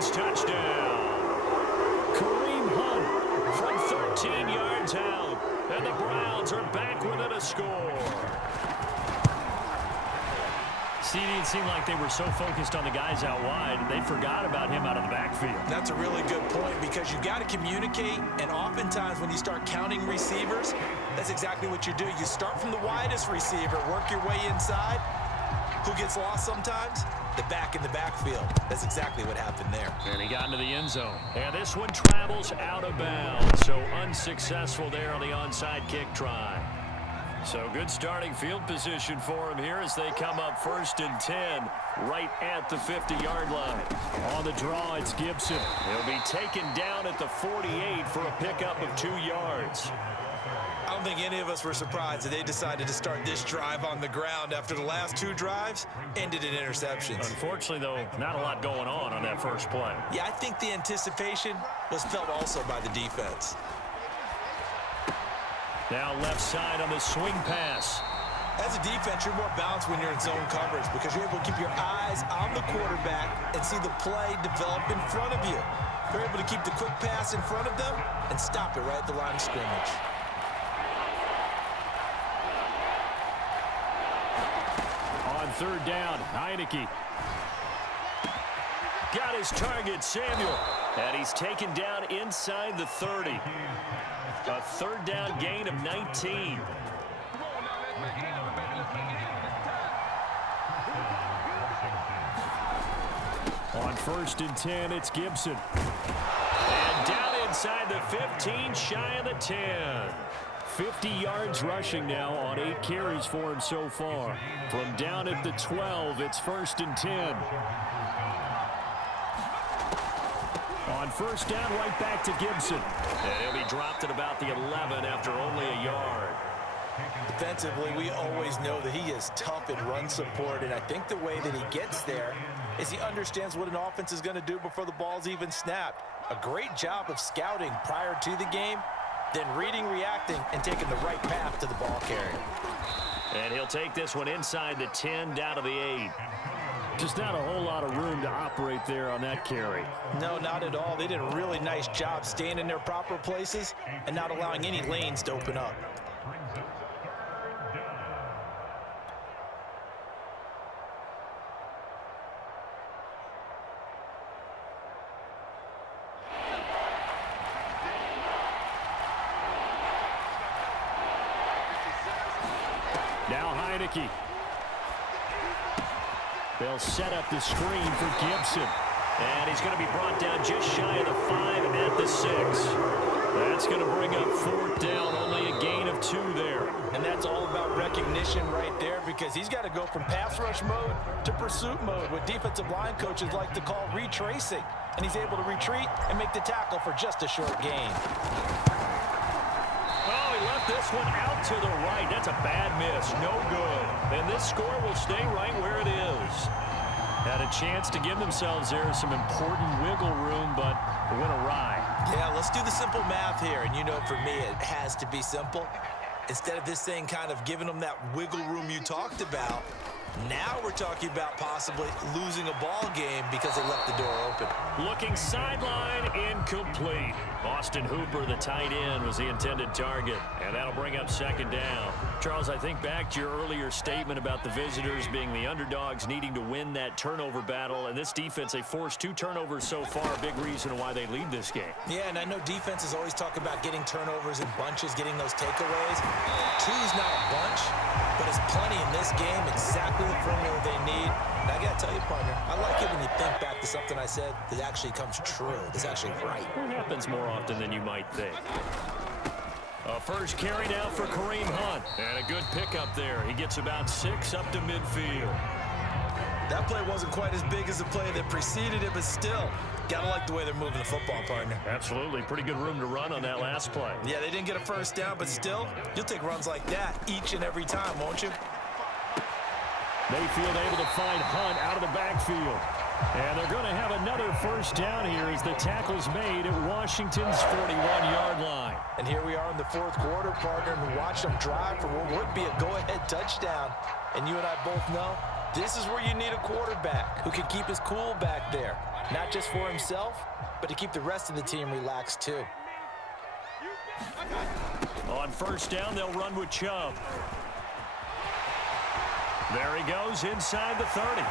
Browns touchdown. Kareem Hunt from 13 yards out. And the Browns are back within a score. See, it seemed like they were so focused on the guys out wide, they forgot about him out of the backfield. That's a really good point because you've got to communicate, and oftentimes when you start counting receivers, that's exactly what you do. You start from the widest receiver, work your way inside. Who gets lost sometimes? The back in the backfield. That's exactly what happened there. And he got into the end zone. And this one travels out of bounds. So unsuccessful there on the onside kick try. So good starting field position for him here as they come up 1st and 10 right at the 50-yard line. On the draw, it's Gibson. He'll be taken down at the 48 for a pickup of 2 yards. I don't think any of us were surprised that they decided to start this drive on the ground after the last 2 drives ended in interceptions. Unfortunately, though, not a lot going on that first play. Yeah, I think the anticipation was felt also by the defense. Now left side on the swing pass. As a defense, you're more balanced when you're in zone coverage because you're able to keep your eyes on the quarterback and see the play develop in front of you. You're able to keep the quick pass in front of them and stop it right at the line of scrimmage. On 3rd down, Heineke. Got his target, Samuel. And he's taken down inside the 30. A 3rd down gain of 19. On 1st and 10, it's Gibson. And down inside the 15, shy of the 10. 50 yards rushing now on 8 carries for him so far. From down at the 12, it's 1st and 10. On 1st down, right back to Gibson. And he'll be dropped at about the 11 after only a yard. Defensively, we always know that he is tough in run support, and I think the way that he gets there is he understands what an offense is going to do before the ball's even snapped. A great job of scouting prior to the game, then reading, reacting, and taking the right path to the ball carrier. And he'll take this one inside the 10, down to the 8. Just not a whole lot of room to operate there on that carry. No, not at all. They did a really nice job staying in their proper places and not allowing any lanes to open up. Now Heineke. They'll set up the screen for Gibson. And he's going to be brought down just shy of the 5 at the 6. That's going to bring up 4th down, only a gain of 2 there. And that's all about recognition right there because he's got to go from pass rush mode to pursuit mode, what defensive line coaches like to call retracing. And he's able to retreat and make the tackle for just a short gain. Oh, he left this one out to the right. That's a bad miss. No good. And this score will stay right where it is. Had a chance to give themselves there some important wiggle room, but it went awry. Yeah, let's do the simple math here. And you know, for me, it has to be simple. Instead of this thing kind of giving them that wiggle room you talked about, now we're talking about possibly losing a ball game because they left the door open. Looking sideline, incomplete. Austin Hooper, the tight end, was the intended target, and that'll bring up 2nd down. Charles, I think back to your earlier statement about the visitors being the underdogs needing to win that turnover battle, and this defense, they forced 2 turnovers so far, a big reason why they lead this game. Yeah, and I know defenses always talk about getting turnovers in bunches, getting those takeaways. 2's not a bunch, but it's plenty in this game, exactly the formula they need. And I got to tell you, partner, I like it when you think back to something I said that actually comes true, that's actually right. It happens more often than you might think. A first carry now for Kareem Hunt. And a good pickup there. He gets about 6 up to midfield. That play wasn't quite as big as the play that preceded it, but still, gotta like the way they're moving the football, partner. Absolutely. Pretty good room to run on that last play. Yeah, they didn't get a first down, but still, you'll take runs like that each and every time, won't you? Mayfield able to find Hunt out of the backfield. And they're going to have another first down here as the tackle's made at Washington's 41-yard line. And here we are in the 4th quarter, partner, and watch them drive for what would be a go-ahead touchdown. And you and I both know this is where you need a quarterback who can keep his cool back there. not just for himself, but to keep the rest of the team relaxed too. On first down, they'll run with Chubb. There he goes inside the 30.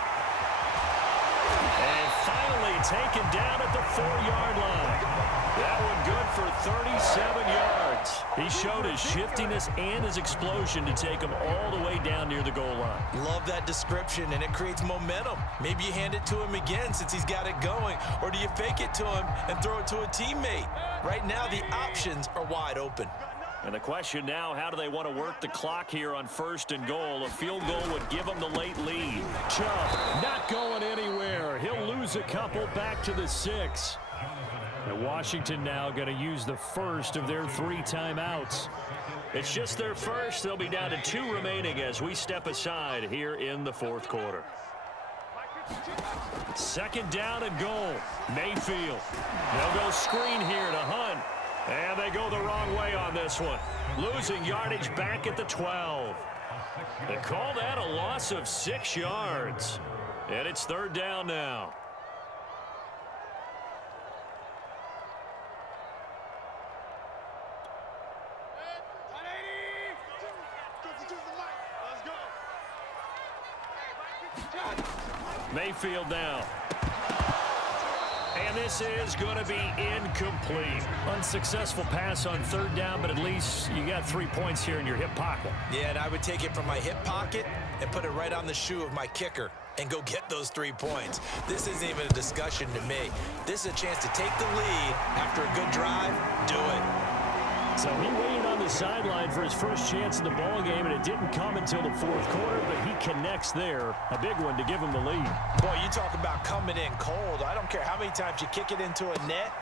And finally taken down at the 4-yard line. That one good for 37 yards. He showed his shiftiness and his explosion to take him all the way down near the goal line. Love that description, and it creates momentum. Maybe you hand it to him again since he's got it going, or do you fake it to him and throw it to a teammate? Right now, the options are wide open. And the question now, how do they want to work the clock here on first and goal? A field goal would give them the late lead. Chubb not going anywhere. He'll lose a couple back to the 6. And Washington now going to use the first of their 3 timeouts. It's just their first. They'll be down to 2 remaining as we step aside here in the 4th quarter. Second down and goal. Mayfield. They'll go screen here to Hunt. And they go the wrong way on this one. Losing yardage back at the 12. They call that a loss of 6 yards. And it's 3rd down now. Mayfield now. And this is going to be incomplete. Unsuccessful pass on 3rd down, but at least you got 3 points here in your hip pocket. Yeah, and I would take it from my hip pocket and put it right on the shoe of my kicker and go get those 3 points. This isn't even a discussion to me. This is a chance to take the lead after a good drive. Do it. So he waited on the sideline for his first chance in the ball game, and it didn't come until the 4th quarter, but he connects there. A big one to give him the lead. Boy, you talk about coming in cold. I don't care how many times you kick it into a net.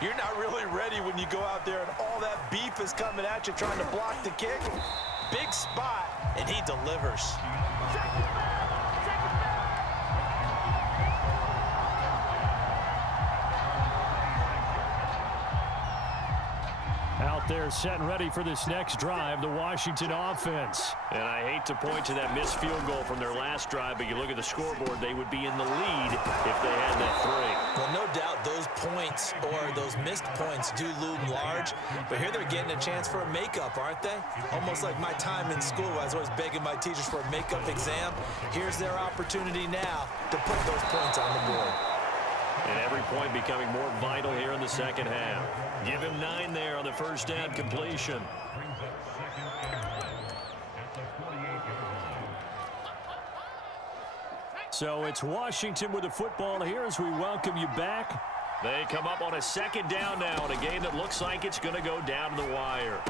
You're not really ready when you go out there and all that beef is coming at you trying to block the kick. Big spot, and he delivers. Out there set and ready for this next drive, the Washington offense. And I hate to point to that missed field goal from their last drive, but you look at the scoreboard, they would be in the lead if they had that 3. Well, no doubt those points or those missed points do loom large, but here they're getting a chance for a makeup, aren't they? Almost like my time in school, I was always begging my teachers for a makeup exam. Here's their opportunity now to put those points on the board. And every point becoming more vital here in the second half. Give him 9 there on the first down completion. So it's Washington with the football here as we welcome you back. They come up on a second down now in a game that looks like it's going to go down to the wire.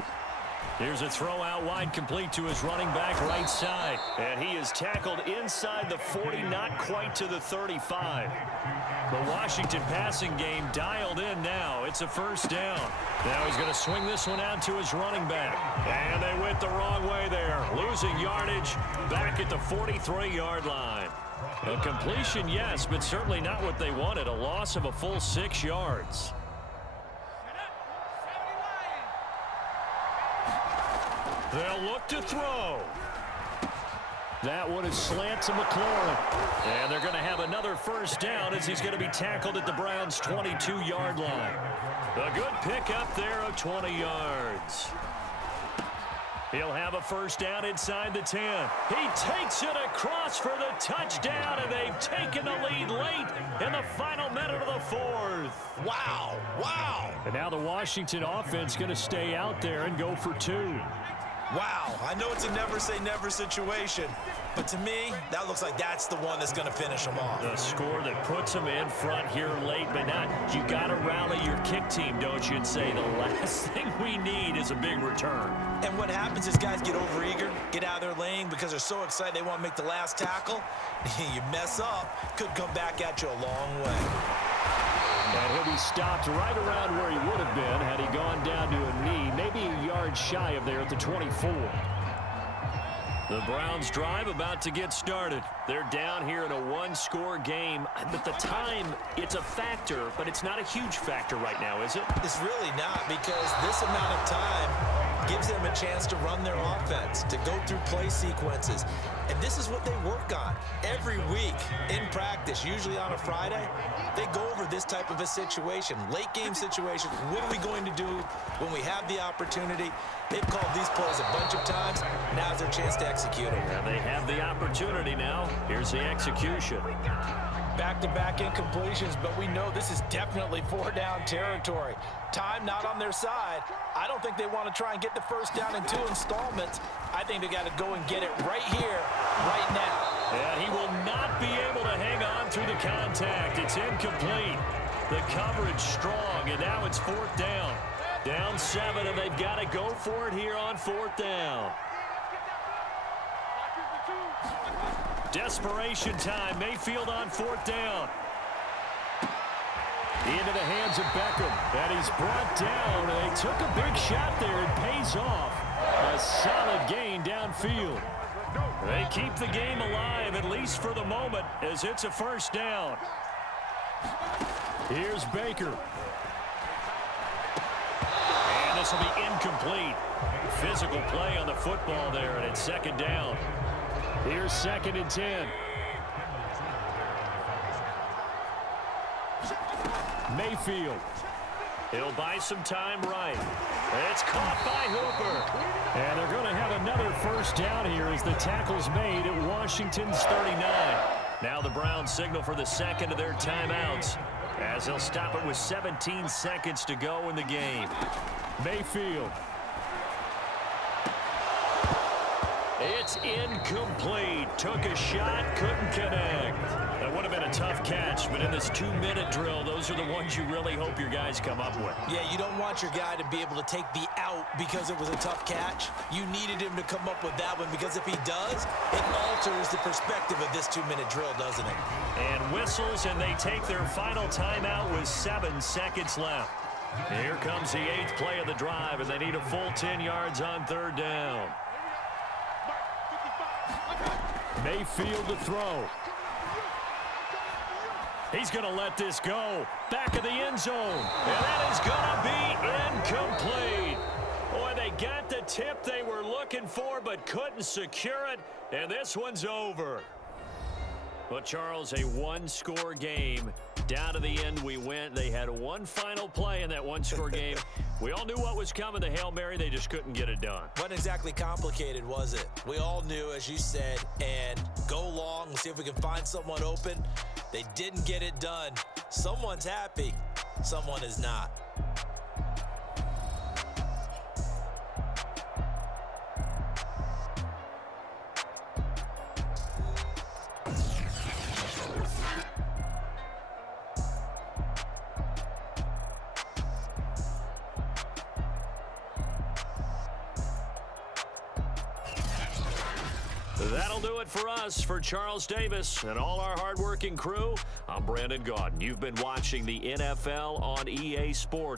Here's a throw out wide, complete to his running back right side. And he is tackled inside the 40, not quite to the 35. The Washington passing game dialed in now. It's a first down. Now he's going to swing this one out to his running back. And they went the wrong way there. Losing yardage back at the 43-yard line. A completion, yes, but certainly not what they wanted. A loss of a full 6 yards. They'll look to throw. That one is slant to McLaurin. And they're going to have another first down as he's going to be tackled at the Browns' 22-yard line. A good pickup there of 20 yards. He'll have a first down inside the 10. He takes it across for the touchdown, and they've taken the lead late in the final minute of the 4th. Wow, wow. And now the Washington offense going to stay out there and go for 2. Wow, I know it's a never-say-never situation, but to me, that looks like that's the one that's going to finish them off. The score that puts them in front here late, but not. You got to rally your kick team, don't you, and say the last thing we need is a big return. And what happens is guys get overeager, get out of their lane because they're so excited they want to make the last tackle. You mess up, could come back at you a long way. And he'll be stopped right around where he would have been had he gone down to a knee, maybe a yard shy of there at the 24. The Browns drive about to get started. They're down here in a one-score game. But the time, it's a factor, but it's not a huge factor right now, is it? It's really not, because this amount of time, gives them a chance to run their offense, to go through play sequences. And this is what they work on every week in practice, usually on a Friday. They go over this type of a situation, late game situation. What are we going to do when we have the opportunity? They've called these plays a bunch of times. Now's their chance to execute them. And they have the opportunity now. Here's the execution. Back-to-back incompletions, but we know this is definitely four-down territory. Time not on their side. I don't think they want to try and get the first down in 2 installments. I think they got to go and get it right here, right now. And he will not be able to hang on through the contact. It's incomplete. The coverage strong, and now it's 4th down. Down 7, and they've got to go for it here on 4th down. Desperation time. Mayfield on 4th down. Into the hands of Beckham. And he's brought down. And they took a big shot there. It pays off. A solid gain downfield. They keep the game alive, at least for the moment, as it's a 1st down. Here's Baker. And this will be incomplete. Physical play on the football there, and it's 2nd down. Here's 2nd and 10. Mayfield. He'll buy some time right. It's caught by Hooper. And they're going to have another 1st down here as the tackle's made at Washington's 39. Now the Browns signal for the 2nd of their timeouts as they'll stop it with 17 seconds to go in the game. Mayfield. It's incomplete. Took a shot, couldn't connect. That would have been a tough catch, but in this 2-minute drill, those are the ones you really hope your guys come up with. Yeah, you don't want your guy to be able to take the out because it was a tough catch. You needed him to come up with that one because if he does, it alters the perspective of this 2-minute drill, doesn't it? And whistles, and they take their final timeout with 7 seconds left. Here comes the 8th play of the drive, and they need a full 10 yards on 3rd down. Mayfield to throw. He's going to let this go. Back of the end zone. And that is going to be incomplete. Boy, they got the tip they were looking for but couldn't secure it. And this one's over. Well, Charles, a 1-score game. Down to the end we went. They had one final play in that 1-score game. We all knew what was coming, the Hail Mary. They just couldn't get it done. Wasn't exactly complicated, was it? We all knew, as you said, and go long and see if we can find someone open. They didn't get it done. Someone's happy. Someone is not. That'll do it for us. For Charles Davis and all our hardworking crew, I'm Brandon Gaudin. You've been watching the NFL on EA Sports.